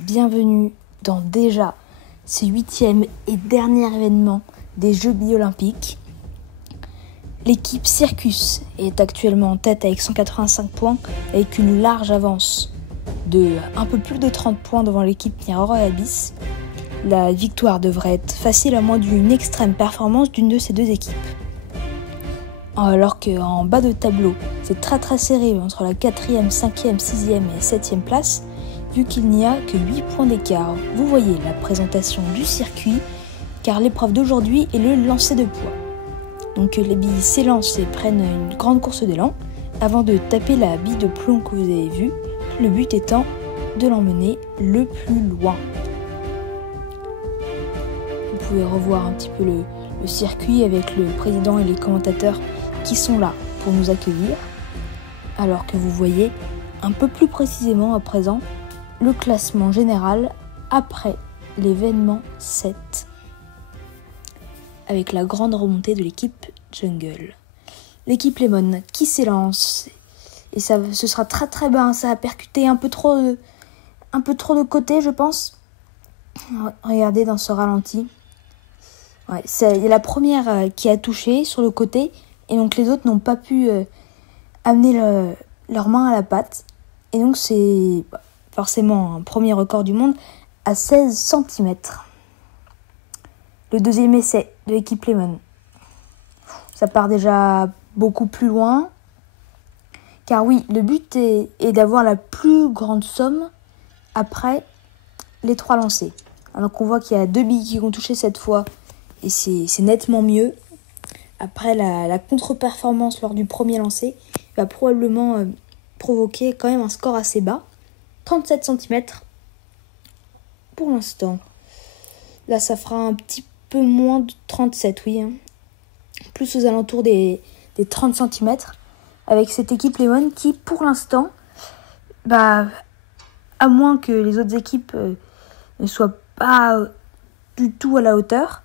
Bienvenue dans déjà ce 8e et dernier événement des Jeux bi-olympiques. L'équipe Circus est actuellement en tête avec 185 points, avec une large avance de un peu plus de 30 points devant l'équipe Mirror et Abyss. La victoire devrait être facile à moins d'une extrême performance d'une de ces deux équipes. Alors qu'en bas de tableau, c'est très serré entre la 4e, 5e, 6e et 7e place, vu qu'il n'y a que 8 points d'écart. Vous voyez la présentation du circuit, car l'épreuve d'aujourd'hui est le lancer de poids. Donc les billes s'élancent et prennent une grande course d'élan, avant de taper la bille de plomb que vous avez vue, le but étant de l'emmener le plus loin. Vous pouvez revoir un petit peu le circuit avec le président et les commentateurs qui sont là pour nous accueillir, alors que vous voyez un peu plus précisément à présent le classement général après l'événement 7, avec la grande remontée de l'équipe Jungle. L'équipe Lemon qui s'élance, et ce sera très bien, ça a percuté un peu trop de côté, je pense. Regardez dans ce ralenti. Ouais, c'est la première qui a touché sur le côté, et donc les autres n'ont pas pu amener leurs mains à la patte. Et donc c'est forcément un premier record du monde à 16 cm. Le deuxième essai de l'équipe Lemon. Ça part déjà beaucoup plus loin. Car oui, le but est d'avoir la plus grande somme après les 3 lancers. Donc on voit qu'il y a 2 billes qui vont toucher cette fois. Et c'est nettement mieux. Après la contre-performance lors du premier lancer va probablement provoquer quand même un score assez bas. 37 cm pour l'instant. Là, ça fera un petit peu moins de 37, oui. Plus aux alentours des 30 cm. Avec cette équipe Lemon qui, pour l'instant, à moins que les autres équipes ne soient pas du tout à la hauteur,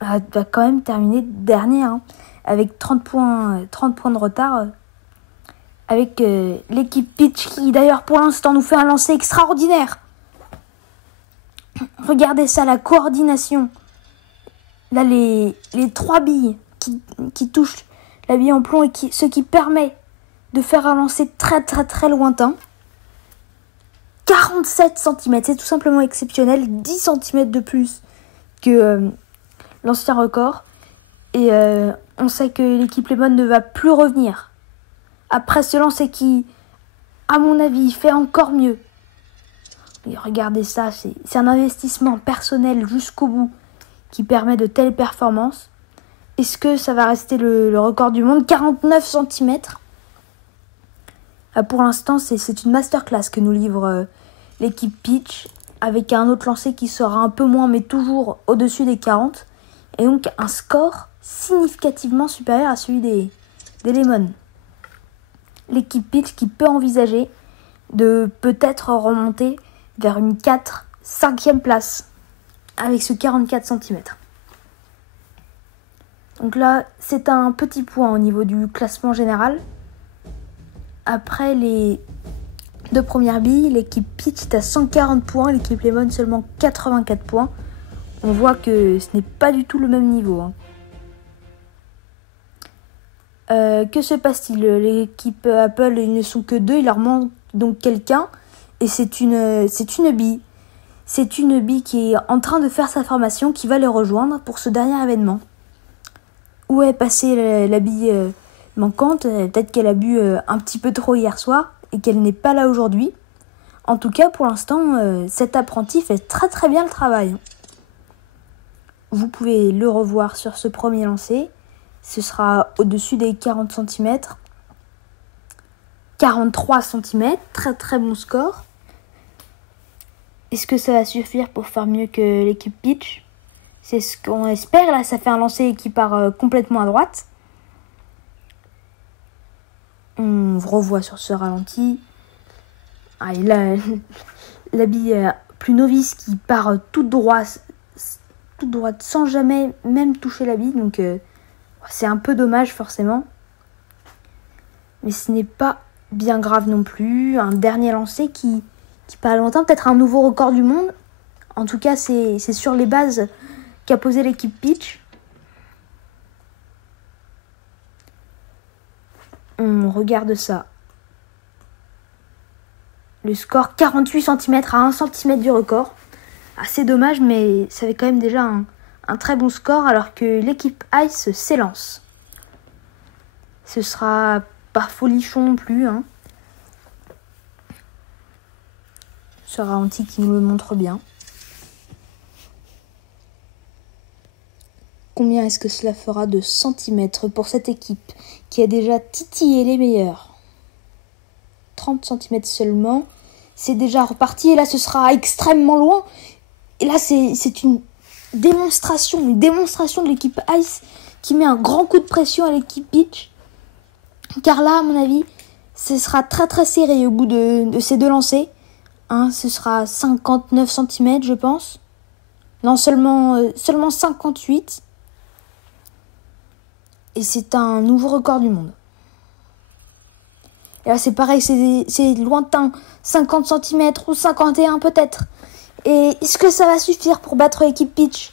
va quand même terminer dernière, avec 30 points de retard. Avec l'équipe Peach qui d'ailleurs pour l'instant nous fait un lancer extraordinaire. Regardez ça, la coordination. Là les 3 billes qui touchent la bille en plomb et ce qui permet de faire un lancer très lointain. 47 cm, c'est tout simplement exceptionnel. 10 cm de plus que l'ancien record. Et on sait que l'équipe Lemon ne va plus revenir après ce lancer qui, à mon avis, fait encore mieux. Et regardez ça, c'est un investissement personnel jusqu'au bout qui permet de telles performances. Est-ce que ça va rester le record du monde ? 49 cm. Pour l'instant, c'est une masterclass que nous livre l'équipe Peach, avec un autre lancer qui sera un peu moins, mais toujours au-dessus des 40. Et donc un score significativement supérieur à celui des Lemon. L'équipe Peach qui peut envisager de peut-être remonter vers une 4-5e place avec ce 44 cm. Donc là, c'est un petit point au niveau du classement général. Après les 2 premières billes, l'équipe Peach est à 140 points, l'équipe Lemon seulement 84 points. On voit que ce n'est pas du tout le même niveau. Que se passe-t-il ? L'équipe Apple, ils ne sont que 2, il leur manque donc quelqu'un. Et c'est une bille. C'est une bille qui est en train de faire sa formation, qui va les rejoindre pour ce dernier événement. Où est passée la bille manquante ? Peut-être qu'elle a bu un petit peu trop hier soir et qu'elle n'est pas là aujourd'hui. En tout cas, pour l'instant, cet apprenti fait très bien le travail. Vous pouvez le revoir sur ce premier lancer. Ce sera au-dessus des 40 cm. 43 cm, très bon score. Est-ce que ça va suffire pour faire mieux que l'équipe Peach ? C'est ce qu'on espère. Là, ça fait un lancer qui part complètement à droite. On revoit sur ce ralenti. Et là, la bille plus novice qui part toute droite sans jamais même toucher la bille. Donc c'est un peu dommage forcément. Mais ce n'est pas bien grave non plus. Un dernier lancer qui qui pas longtemps, peut-être un nouveau record du monde. En tout cas, c'est sur les bases qu'a posé l'équipe Peach. On regarde ça. Le score 48 cm à 1 cm du record. Assez dommage, mais ça fait quand même déjà un très bon score alors que l'équipe Ice s'élance. Ce sera pas folichon non plus. Hein. Ce ralenti qui nous le montre bien. Combien est-ce que cela fera de centimètres pour cette équipe qui a déjà titillé les meilleurs? 30 cm seulement. C'est déjà reparti et là ce sera extrêmement loin. Et là c'est une démonstration de l'équipe Ice qui met un grand coup de pression à l'équipe Peach. Car là, à mon avis, ce sera très très serré au bout de ces deux lancers. Hein, ce sera 59 cm je pense. Non, seulement 58. Et c'est un nouveau record du monde. Et là, c'est pareil, c'est lointain. 50 cm ou 51 peut-être. Et est-ce que ça va suffire pour battre l'équipe Peach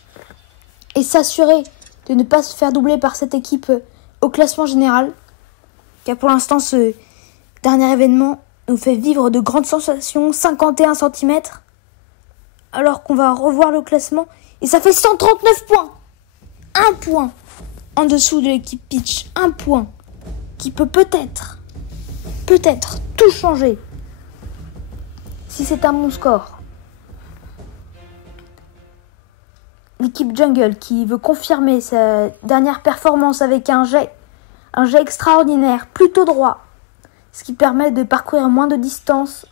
et s'assurer de ne pas se faire doubler par cette équipe au classement général? Car pour l'instant, ce dernier événement nous fait vivre de grandes sensations. 51 cm. Alors qu'on va revoir le classement. Et ça fait 139 points. Un point en dessous de l'équipe Peach. Un point qui peut peut-être tout changer. Si c'est un bon score. L'équipe Jungle qui veut confirmer sa dernière performance avec un jet extraordinaire, plutôt droit. Ce qui permet de parcourir moins de distance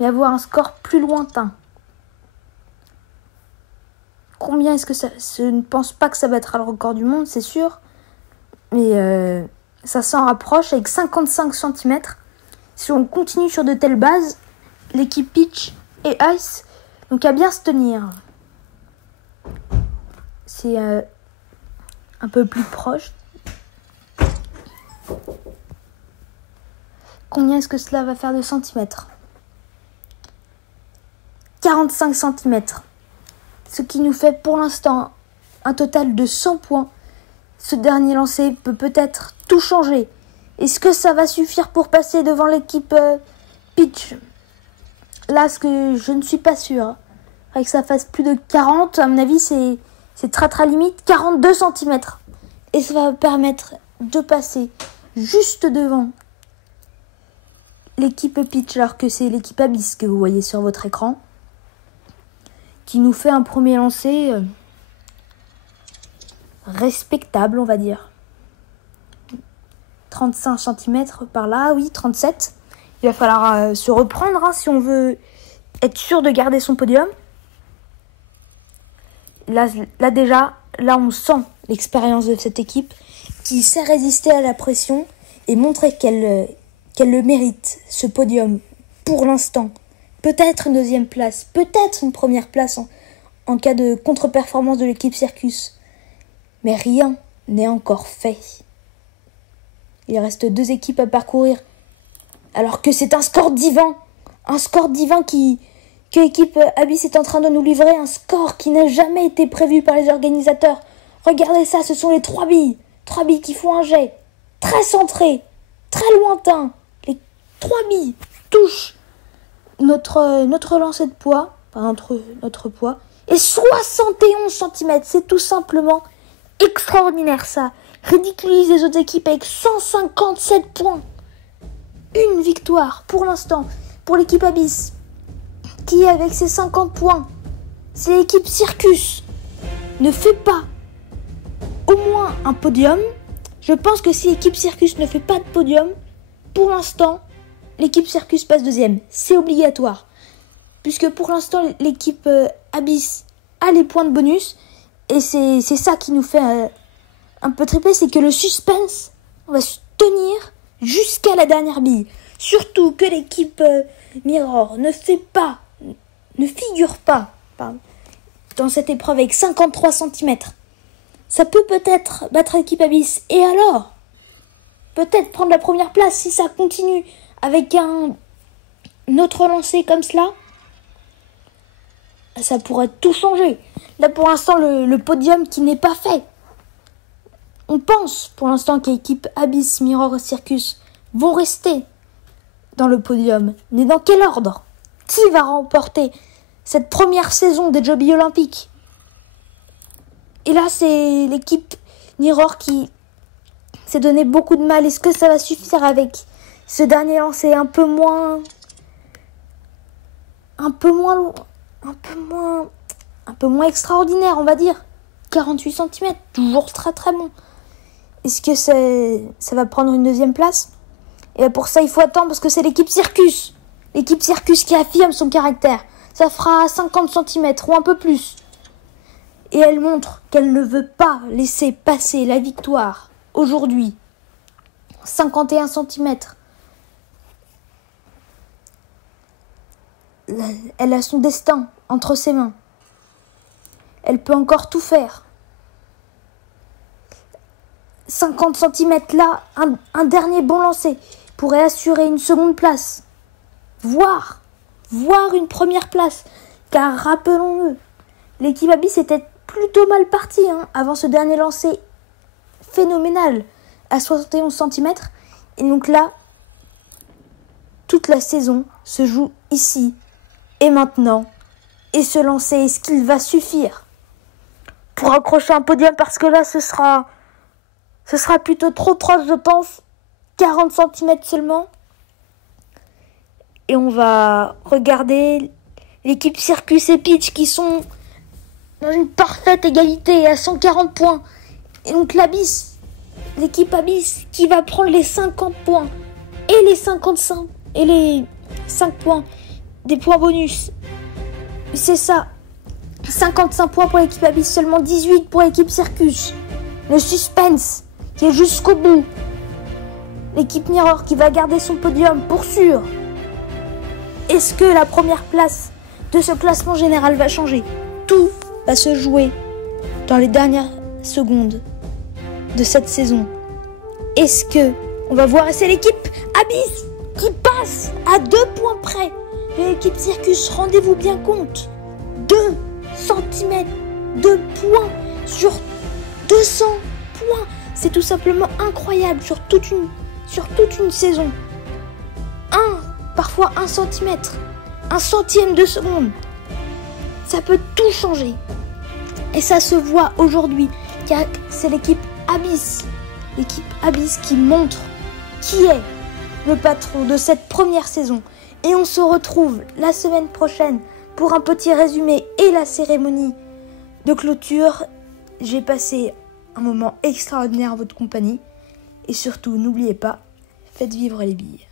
et avoir un score plus lointain. Combien est-ce que ça... Je ne pense pas que ça battra le record du monde, c'est sûr. Mais ça s'en rapproche avec 55 cm. Si on continue sur de telles bases, l'équipe Peach et Ice donc à bien se tenir. C'est un peu plus proche. Combien est-ce que cela va faire de centimètres? 45 cm. Ce qui nous fait pour l'instant un total de 100 points. Ce dernier lancer peut peut-être tout changer. Est-ce que ça va suffire pour passer devant l'équipe Peach? Là, ce que je ne suis pas sûre. Il faudrait que ça fasse plus de 40. À mon avis, c'est très très limite. 42 cm. Et ça va permettre de passer juste devant l'équipe Peach, alors que c'est l'équipe Abyss que vous voyez sur votre écran, qui nous fait un premier lancer respectable, on va dire. 35 cm par là, oui, 37. Il va falloir se reprendre si on veut être sûr de garder son podium. Là déjà, on sent l'expérience de cette équipe qui sait résister à la pression et montrer qu'elle le mérite, ce podium, pour l'instant. Peut-être une deuxième place, peut-être une première place en cas de contre-performance de l'équipe Circus. Mais rien n'est encore fait. Il reste 2 équipes à parcourir, alors que c'est un score divin. Un score divin que l'équipe Abyss est en train de nous livrer, un score qui n'a jamais été prévu par les organisateurs. Regardez ça, ce sont les 3 billes. 3 billes qui font un jet, très centré, très lointain. Les 3 billes touchent notre lancer de poids, enfin notre poids, et 71 cm. C'est tout simplement extraordinaire ça. Ridiculise les autres équipes avec 157 points. Une victoire pour l'instant pour l'équipe Abyss, qui avec ses 50 points, si l'équipe Circus ne fait pas au moins un podium, je pense que si l'équipe Circus ne fait pas de podium, pour l'instant, l'équipe Circus passe deuxième. C'est obligatoire. Puisque pour l'instant, l'équipe Abyss a les points de bonus. Et c'est ça qui nous fait un peu triper, c'est que le suspense va se tenir jusqu'à la dernière bille. Surtout que l'équipe Mirror ne figure pas dans cette épreuve avec 53 cm. Ça peut-être battre l'équipe Abyss. Et alors, peut-être prendre la première place si ça continue avec un autre lancé comme cela. ça pourrait tout changer. Là, pour l'instant, le podium qui n'est pas fait. On pense, pour l'instant, que l'équipe Abyss, Mirror et Circus vont rester dans le podium. Mais dans quel ordre? Qui va remporter cette première saison des Jeux olympiques? Et là, c'est l'équipe Mirror qui s'est donné beaucoup de mal. Est-ce que ça va suffire avec ce dernier lancer un peu moins extraordinaire, on va dire. 48 cm, toujours très très bon. Est-ce que ça va prendre une deuxième place? Et pour ça, il faut attendre parce que c'est l'équipe Circus. L'équipe Circus qui affirme son caractère. Ça fera 50 cm ou un peu plus. Et elle montre qu'elle ne veut pas laisser passer la victoire aujourd'hui. 51 cm. Elle a son destin entre ses mains. Elle peut encore tout faire. 50 cm là, un dernier bon lancer pourrait assurer une seconde place. Voire une première place. Car rappelons-le, l'équipe Abyss était plutôt mal partie avant ce dernier lancer phénoménal à 71 cm. Et donc là, toute la saison se joue ici et maintenant. Et ce lancer, est-ce qu'il va suffire pour accrocher un podium? Parce que là, ce sera plutôt trop proche, je pense. 40 cm seulement. Et on va regarder l'équipe Circus et Peach qui sont dans une parfaite égalité à 140 points. Et donc l'équipe Abyss qui va prendre les 50 points et les 55 et les 5 points des points bonus. C'est ça. 55 points pour l'équipe Abyss, seulement 18 pour l'équipe Circus. Le suspense qui est jusqu'au bout. L'équipe Mirror qui va garder son podium pour sûr. Est-ce que la première place de ce classement général va changer? Tout va se jouer dans les dernières secondes de cette saison. Est-ce que on va voir, et c'est l'équipe Abyss qui passe à 2 points près. L'équipe Circus, rendez-vous bien compte. 2 cm de points sur 200 points. C'est tout simplement incroyable sur toute une saison. Parfois 1 cm, 1 centième de seconde. Ça peut tout changer. Et ça se voit aujourd'hui, car c'est l'équipe Abyss. L'équipe Abyss qui montre qui est le patron de cette première saison. Et on se retrouve la semaine prochaine pour un petit résumé et la cérémonie de clôture. J'ai passé un moment extraordinaire en votre compagnie. Et surtout, n'oubliez pas, faites vivre les billes.